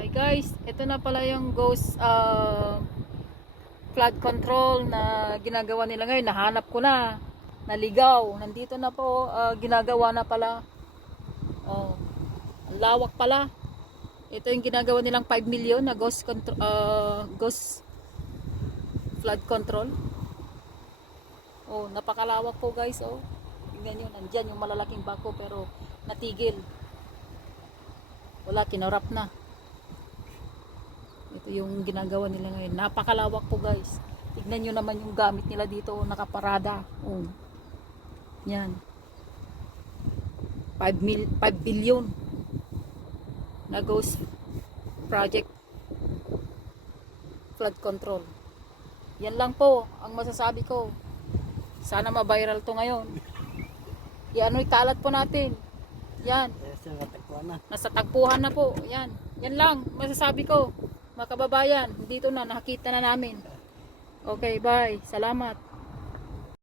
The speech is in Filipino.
Hi guys, ito na pala yung ghost flood control na ginagawa nila ngayon. Nahanap ko na, naligaw. Nandito na po, ginagawa na pala. Oh, ang lawak pala. Ito yung ginagawa nilang 5 million na ghost flood control. Oh, napakalawak po guys. Oh, tingnan nyo, nandyan yung malalaking bako pero natigil. Wala, kinurap na. Ito yung ginagawa nila ngayon. Napakalawak po guys. Tignan nyo naman yung gamit nila dito. Nakaparada. Oh. Yan. 5 billion na ghost project flood control. Yan lang po ang masasabi ko. Sana ma-viral to ngayon. Yan, ikalat po natin. Yan. Nasa tagpuan na po. Yan. Yan lang masasabi ko. Mga kababayan, dito na nakita na namin. Okay, bye. Salamat.